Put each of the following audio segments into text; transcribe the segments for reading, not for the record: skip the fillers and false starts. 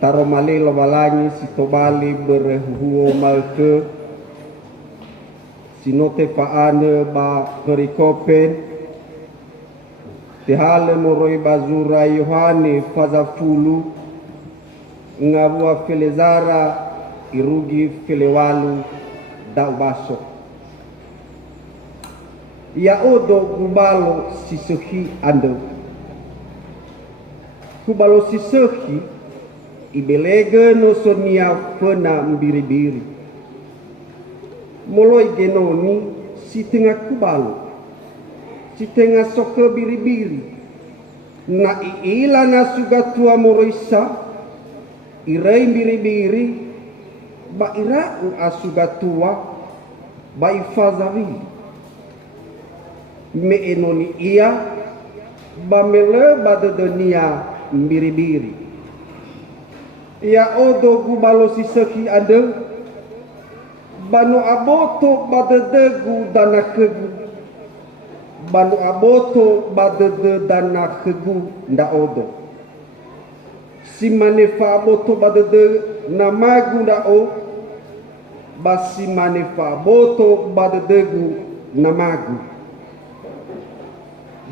taromali lobalangi sitobali berhuo malke sinote faane ba perikopen tehale moroi bazura Yohane fazafulu ngabua felezara irugi felewalu daubaso ya odo gubalo sisehi ando kubalo sisehi ibelege no sonia fena mbiri-biri moloi genoni si tengah kubalo si tengah soke biri-biri na iila na sugatua moroisa irei biri-biri ba ira asugatua ba ifazawi me enoni ia ba mele ba dedenia biri-biri ya odo gubalo siseki ade banu aboto ba dedegu dana kegu banu aboto ba dede dana kegu nda odo si manefa aboto ba dede namagu nda o basi manefa aboto ba dedegu namagu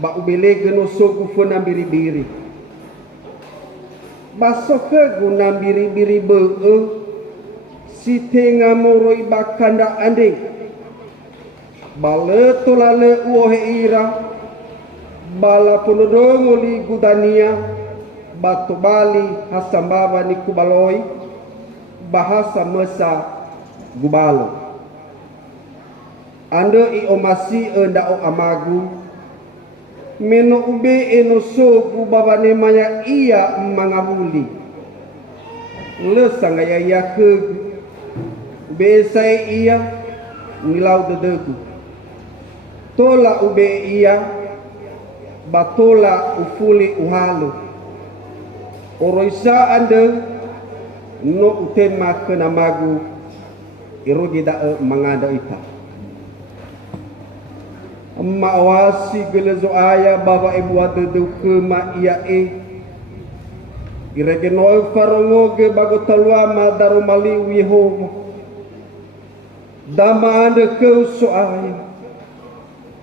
ba ubelege no sogu fona biri-biri ba sokegu na biri-biri be si tenga moroi bakanda ande bale tolale uohe ira bala ponodongo li gudania bato bali hasambaba ni kubaloi bahasa mesa gubalo ande i omasi enda o amagu meno ube eno sogu babane maya iya mangabuli lesanga ya yakegu besai iya nilau dedegu tola ube iya batola ufuli uhalu oroisa ande no utema kena magu irugi da mangada ita amma awasi gelezo aya baba ibu adedu kema iya irege no farongoge bago talwama daromali Yehova dama ande keuso aya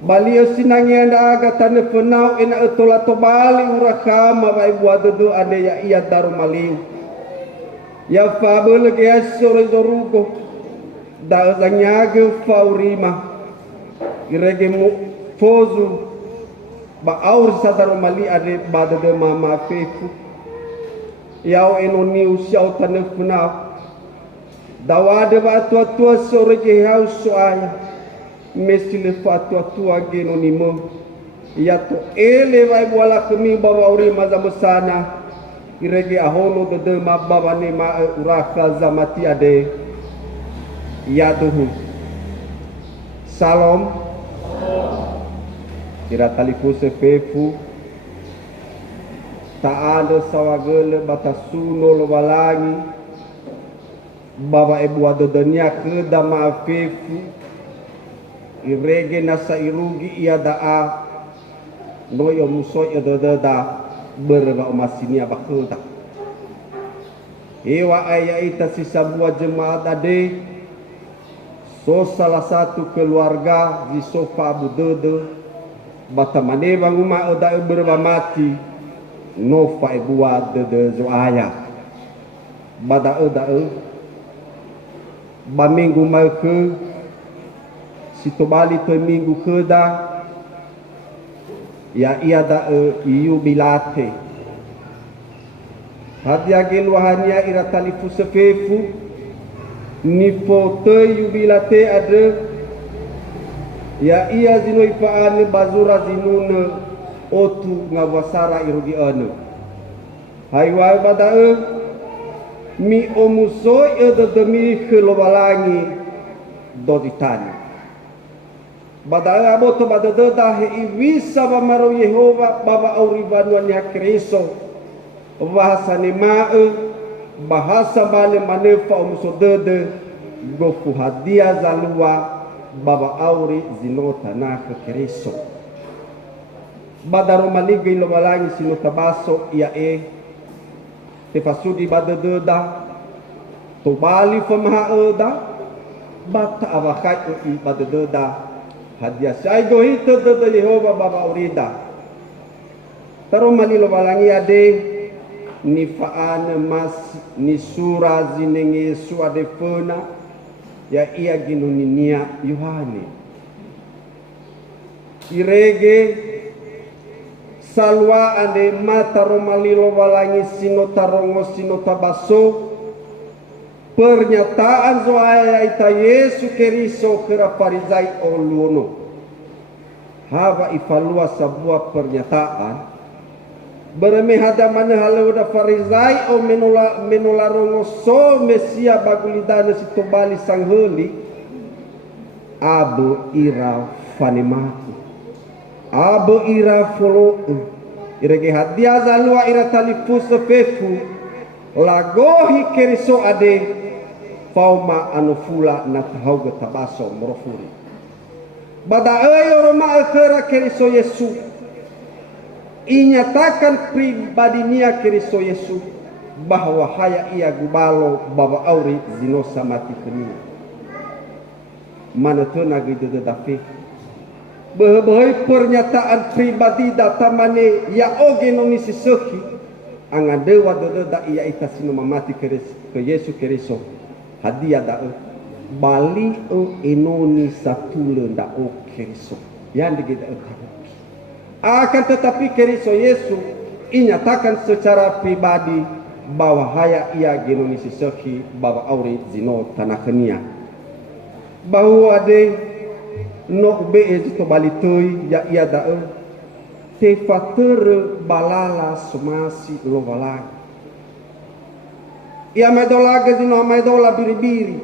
balia sinangi anda aga tane fenau ena etola tobali urakama ba ibu adedu ade ya iya daromali ya fabel ge asore zorugo da zanyage faurima irege mu fozu ba aur sadaro mali ade bada de mama fefu yao enoni usiau tanefuna dawade ba tua sore je hau soaya mesile fatwa tua genoni mo ya to ele vai wala kemi baba uri mazabusana irege ahono de ma baba ne ma uraka zamati ade ya duhu salam ira talifuse pefu tak ada sawagele batasuno lo balangi baba ibu adodania ke dama pefu irege nasa irugi ia daa noyo muso da berba masini abakulta ewa aya ita sisa buah jemaat ade so salah satu keluarga di sofa budede batamane banguma oda berba mati no fa buat de zoaya bada oda ba minggu mai ke sitobali to minggu keda ya ia da yubilate hadia gelwahania ira talifu sefefu ni foto yubilate ada ya ia zinoi faane bazura zinuna otu ngawasara irugi ane haiwai badae mi omuso edo demi kelobalangi doditani badae aboto badade dahe iwisa bamaro Yehova baba auribanuan ya Kristo bahasa ni mae bahasa bale manefa omuso dede gofu hadia zalua baba auri zinota na Kristo badaro maligay lobalangi sinotabaso ia te fasudi badada to bali famaha da bata awakai i badada hadiah sai go hito de Yehova baba urida taro malilo balangi ade ni faana mas ni sura zinenge Yesu ade pena ya ia ginuninia Yohane irege salwa ade mata romalilo balangi sino tarongo sino tabaso pernyataan zoaya ita Yesu keriso kera farizai oluono hava ifalua sebuah pernyataan bermehada mana halau da farizai o menula rongo so mesia bagulidana situbali sangheli abu ira fanimatu abu ira folo irege hadia zalua ira talifu sefefu lagohi keriso ade fauma anufula na tahauga tabaso morofuri bada ayo roma akhira keriso Yesu inyatakan pribadinya Kristo Yesus bahwa haya ia gubalo baba auri zinosa mati kenia mana tu nagi de dafi bahwa pernyataan pribadi datamane ya oge noni sisoki angade wado da ia itasino mamati ke Yesus Kristo hadiah da bali o enoni satule da o Kristo yang digeda akan tetapi Kristo Yesus inyatakan secara pribadi bahwa haya ia genoni sisoki bahwa auri zino tanah kenia bahwa ade no be ezito balitoi ya ia da te fater balala sumasi lovalag ia medolaga zino medola biri-biri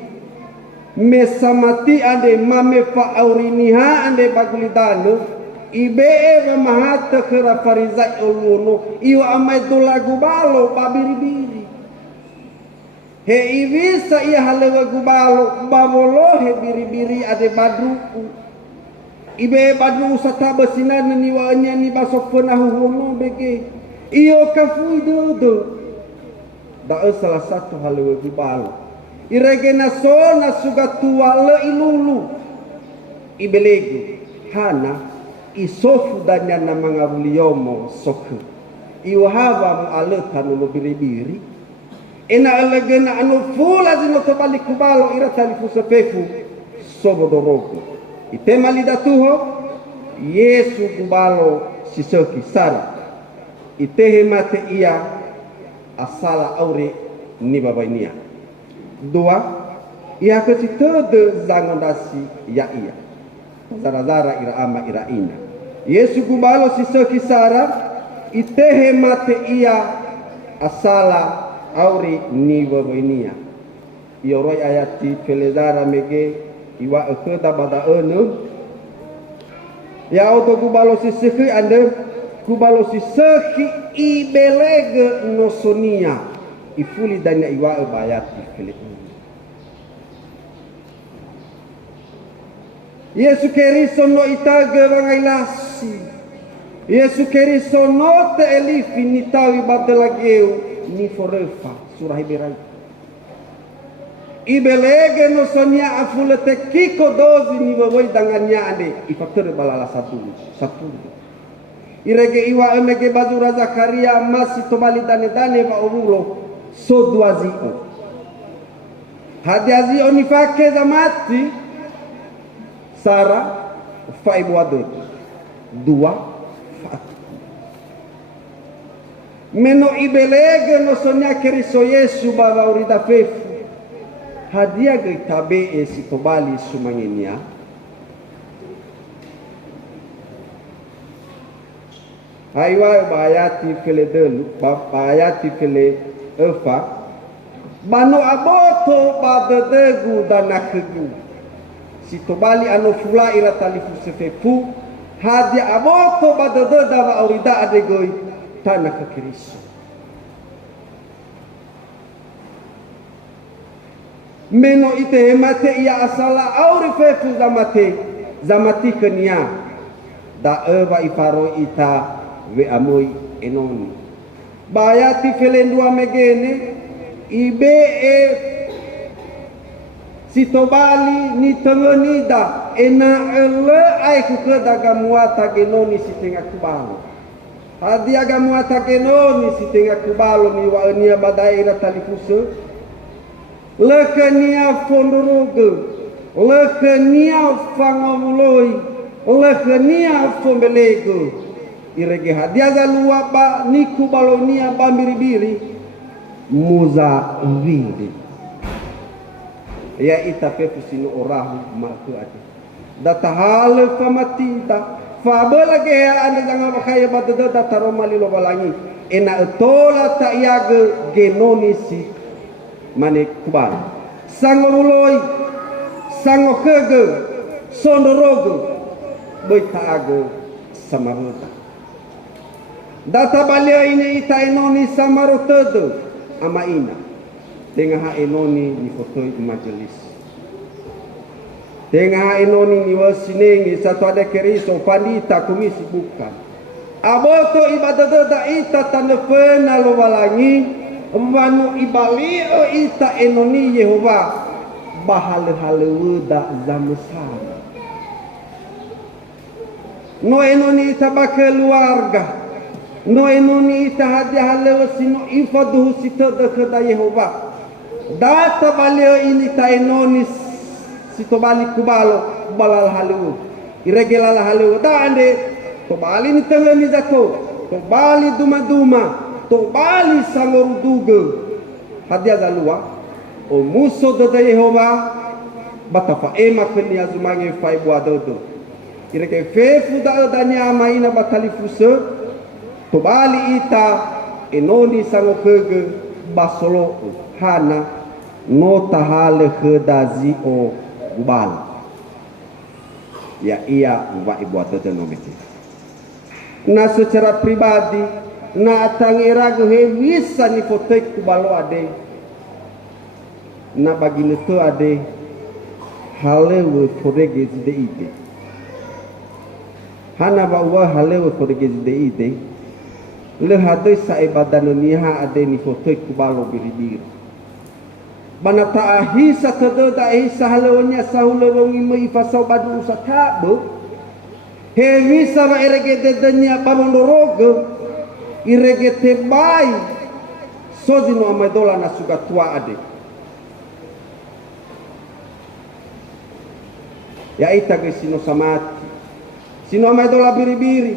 mesamati ade mame fa auri niha ade bagulidano ibe mahata kera farizai oluno iyo amai dolagu balo babiri-biri he ibisa iya halewa gubalo babolo he biri-biri ade badru ibe badru sataba sinan ni wanya ni basok penahu hono bege iyo kafu dodo da salah satu halewa gubalo irege naso nasugatua le ilulu ibelegu hana isofu danya na mga uliomo soku iwahava mu aleta no biri-biri ena elegena anu fula zino tobali kubalo ira talifu sefefu sobodorogo itema lidatuho Yesu kubalo sisoki sara itehe mate ia asala aure ni babainia dua ia kesitode zangondasi ya ia zara-zara ira ama ira ina Yesu gubalo sisoki sara itehe mate ia asala auri ni wawinia ioroi ayati felezara mege iwa ekeda bada enu ya auto gubalo sisoki ande gubalo sisoki ibelege nosonia ifuli danya iwa ebayati fele Yesu Kristo no itaga bangailasi Yesu Kristo no te elifi ni tawi badalageu ni forefa surah Iberai ibelege no sonia afule te kiko dozi ni wawai dangannya ade ifatere balala satu irege iwa emege bazura Zakaria masih tobali dane ba orulo so duazio hadiazio ni fake zamati Sara faibu adut dua meno ibelege no sonya Kristo Yesu baba urida fefu hadia gaitabe esi tobali sumangenia haiwa bayati fele delu bayati fele efa bano aboto badedegu danakegu si tobali anu fula ira talifu sefefu hadia aboto badede dawa aurida adegoi tanah ke Kristo meno ite hemate ia asala auri fefu zamati kenia da eva ifaro ita we amoi enoni bayati felendua megene ibe sitobali ni tengenida ena ele ai kuke muata genoni si tengah kubalo hadia muata genoni si tengah kubalo ni wa enia badaira talifuse lekenia fondoroge lekenia fangomuloi lekenia fombelego irege hadia galua ba ni kubalonia bambiribiri muza vili ya ita pepu sino orahu marku ade data hal famatinta fabala ge anda jangan bakaya badada data romali lo balangi ena tola ta yaga genonisi mane kubal sangoloi sangokege sondorogo boitago samaruta data balia ini ita enoni samarutedo ama ina dengan enoni ni fotoi majelis dengan enoni ni wasinengi satu ada keriso pandita komisi bukan aboto ibadah da ita tanefena lo walangi wanu ibali ita enoni Yehova bahal-hal da zamsana no enoni ita keluarga no enoni ita hadiah sino ifaduhu sita da Yehova data balio ini ta enonis sito balik kubalo balal halu iregelala halu da ande to bali ni tengeni zato to bali duma to bali sangoruduge hadia galua o muso da Yehova batafa ema keni azumange fai buadodo irege fefu da danya maina batalifuse to bali ita enoni sangokege basolo hana no tahale kedazi o gubal ya iya wa ibu atau nomiti na secara pribadi na atangirago he bisa ni fotek kubalo ade na bagi neto ade hale we forege de ide hana ba wa hale we forege de ide le hadai sa ibadan niha ade ni fotek kubalo biribir bana ta'ahisa tadada ahisa halawanya sahulawang ima ifasaw badu usatabu hevisa ba irege denya pamondorogo irege tebai sozino amadola na suga tua ade ya itage sino samati sino amadola biribiri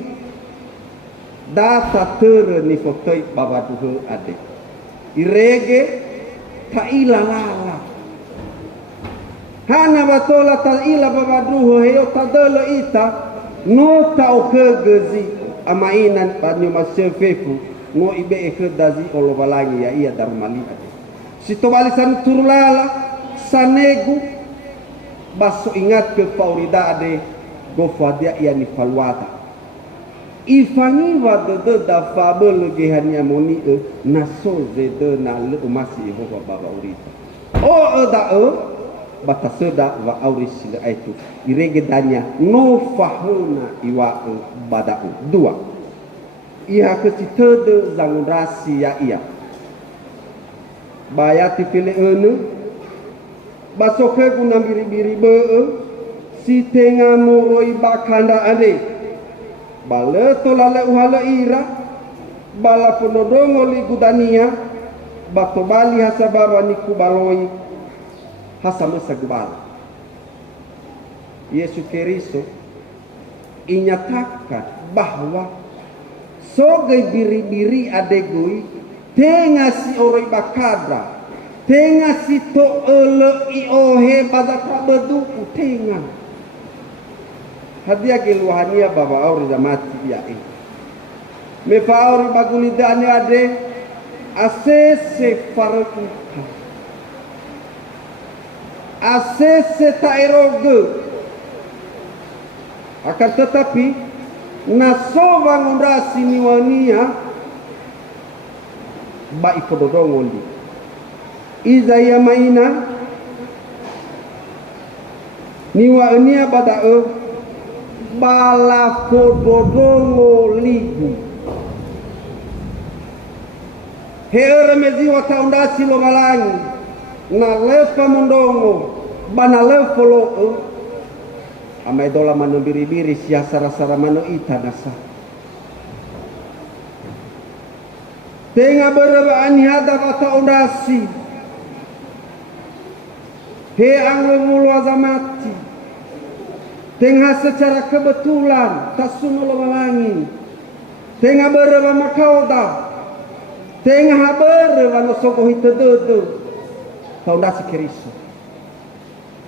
data tere ni fotoi babaduhe ade irege taila lala hana batola taila babaduho heyo tadolo ita no ta okegezi ama inan panyo masefefu no ibe ekedazi olo balangi ya iya darmali sito balisan turlala sanegu baso ingat ke faurida ade gofadia iya ni falwata ifani wadede da fabel gehanya moni naso zede na le umasi Yehova baba urita bataseda wa aurisil aitu irege danya no fahuna iwa badau dua ia kesitede zangrasi ya ia bayati pile basoke guna biri-biri be si tenga moroi bakanda ade bala tolala uhala ira bala ponodongo li gudania bato bali hasababa ni kubaloi hasamesa gubala Yesus Kristo inyatakan bahwa sogai biri-biri adegoi tenga si oroi bakada tenga si to ele iohe badaka bedu tenga hadia geluhania baba auri zamati ya me fauri baguni dane ade asese faruka asese tairoge akan tetapi nasova ngundasi niwania ba ifododongondi izaya maina niwania badao bala fododongo ligu Heere mezi wa taundasi lo malangi na lefa mundongo bana lefa lo amai dola mano biri-biri sia sara-sara mano ita nasa tenga beraba ani hadap atau undasi he anglo mulu azamati tenga secara kebetulan tasuno lo malangi tenga beraba makauda tenga beraba no soko hitedodo taundasi keriso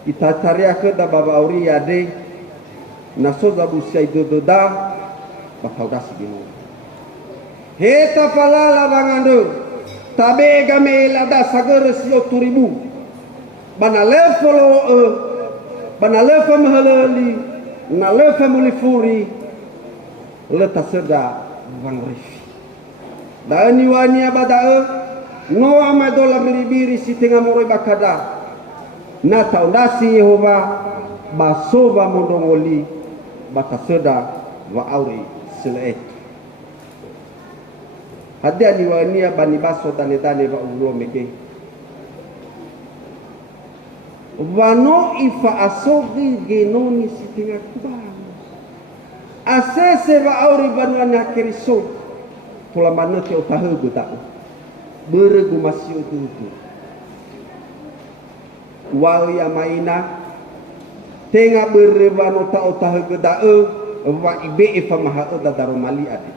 ita taria ke da baba auri ade na soza busia idodo da bataudasi bino heta falala bangando tabe game lada sagere sio turibu bana lefolo bana lefa mahalali na lefa mulifuri leta seda bangrifi dani wani abada no amadola biribiri si tenga moroi bakada na taundasi Yehova basova mondongoli bataseda wa auri silet hadia niwania bani baso tane ba ulo meke wano ifa asogi genoni sitinga kubang asese wa auri banuana keriso tula manote otahugu ta beregu masih utuh wal ya maina tenga berebano ta otahugu da wa ibe ifa maha da daromali ade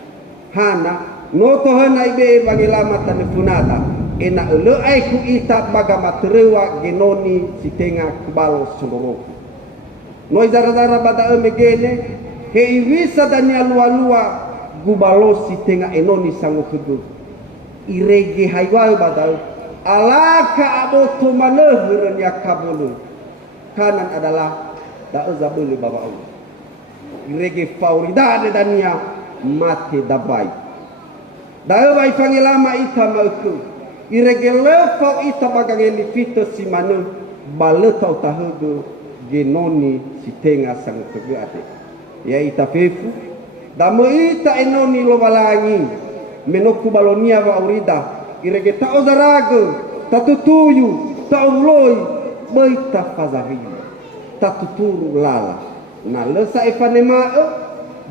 hana no to hana ibe bangilama tanefunata ena ele ai ku ita baga matrewa genoni sitenga kubalo sundoro no izara-zara bada megene he iwisa dania lua-lua gubalo sitenga enoni sango kudu irege haiwai bada alaka aboto maneheren yakabulu kanan adalah da zabulu baba Allah irege fauridade dania mate dabai da bai fangilama ita mauku irege lefa ita bagangeli fito simanu baleta utahugo genoni sitenga sang kudu ade ya ita fefu damo ita enoni lo balangi menoku balonia wa aurida irege ta ozarago ta tutuyu ta uloi baita fazari ta tuturu lala na lesa ifanema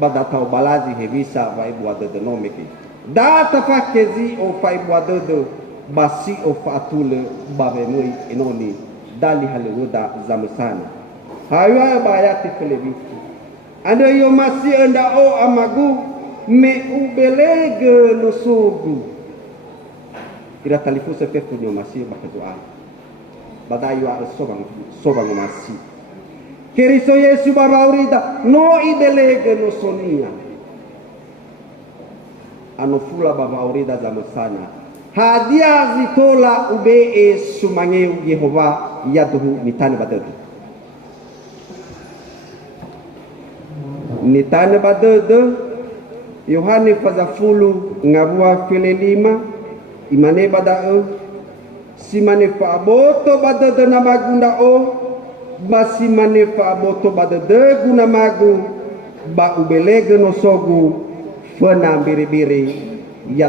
bada tau balazi hebisa wa ibu adede nomiki da tafakezi o fa ibu adede basi o fa atule babe mui enoni dali haleruda zamusana hayo bayati felebitu anda yo masih anda o amagu me ubelege no sogu ira talifu se pefu nyo masih bakadua badayo al sobang masih keriso Yesu baba urida no ibelege no sonia anofula baba urida zamusana hadia zitola ube sumangeu Yehova yaduhu mitani badadu nitane badede Yohane fazafulu ngabua fele lima imane badao simane fa aboto badede na magunda o basi mane fa aboto badede guna magu ba ubelege no sogu fana biri-biri ya